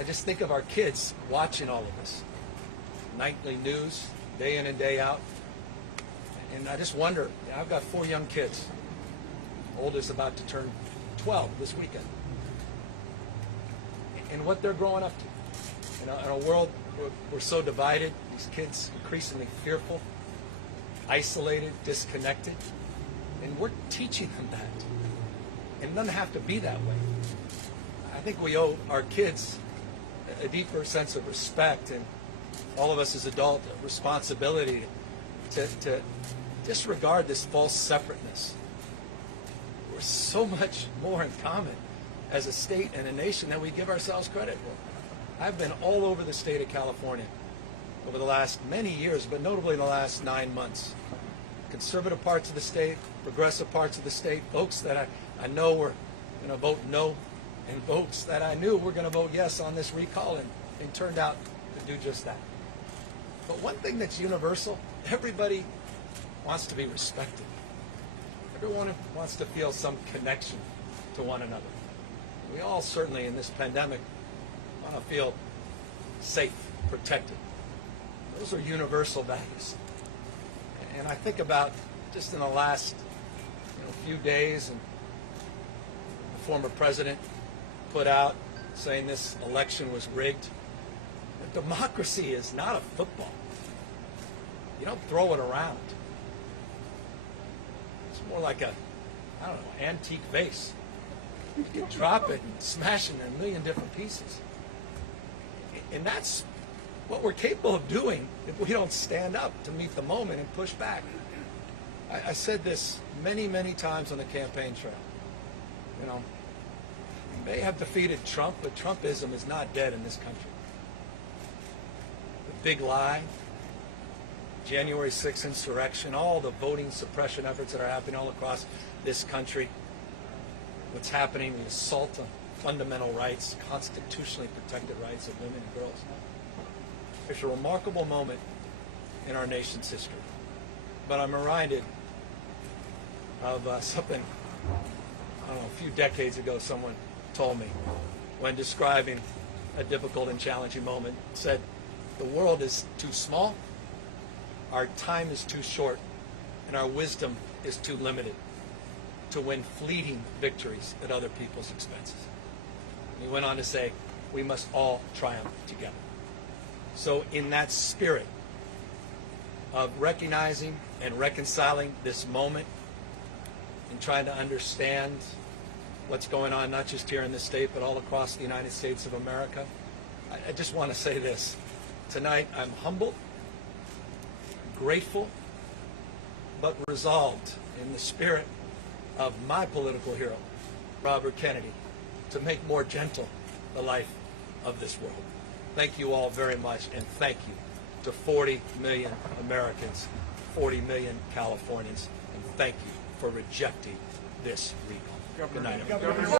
I just think of our kids watching all of this. Nightly news, day in and day out. And I just wonder, I've got 4 young kids. Oldest about to turn 12 this weekend. And what they're growing up to. In a world where we're so divided, these kids increasingly fearful, isolated, disconnected. And we're teaching them that. And it doesn't have to be that way. I think we owe our kids a deeper sense of respect, and all of us as adults a responsibility to disregard this false separateness. We're so much more in common as a state and a nation than we give ourselves credit for. I've been all over the state of California over the last many years, but notably in the last 9 months. Conservative parts of the state, progressive parts of the state, folks that I know were going to vote no, and folks that I knew were going to vote yes on this recall, and turned out to do just that. But one thing that's universal, everybody wants to be respected. Everyone wants to feel some connection to one another. We all certainly in this pandemic want to feel safe, protected. Those are universal values. And I think about just in the last few days, and the former president put out saying this election was rigged. But democracy is not a football. You don't throw it around. It's more like a, antique vase. You drop it and smash it in a million different pieces. And that's what we're capable of doing if we don't stand up to meet the moment and push back. I said this many, many times on the campaign trail. We may have defeated Trump, but Trumpism is not dead in this country. The big lie, January 6th insurrection, all the voting suppression efforts that are happening all across this country, what's happening, the assault on fundamental rights, constitutionally protected rights of women and girls. It's a remarkable moment in our nation's history. But I'm reminded of something, a few decades ago someone told me when describing a difficult and challenging moment, said, the world is too small, our time is too short, and our wisdom is too limited to win fleeting victories at other people's expenses. And he went on to say, we must all triumph together. So in that spirit of recognizing and reconciling this moment and trying to understand what's going on, not just here in this state, but all across the United States of America, I just want to say this. Tonight, I'm humbled, grateful, but resolved in the spirit of my political hero, Robert Kennedy, to make more gentle the life of this world. Thank you all very much, and thank you to 40 million Americans, 40 million Californians, and thank you for rejecting this recall. Good night, everyone.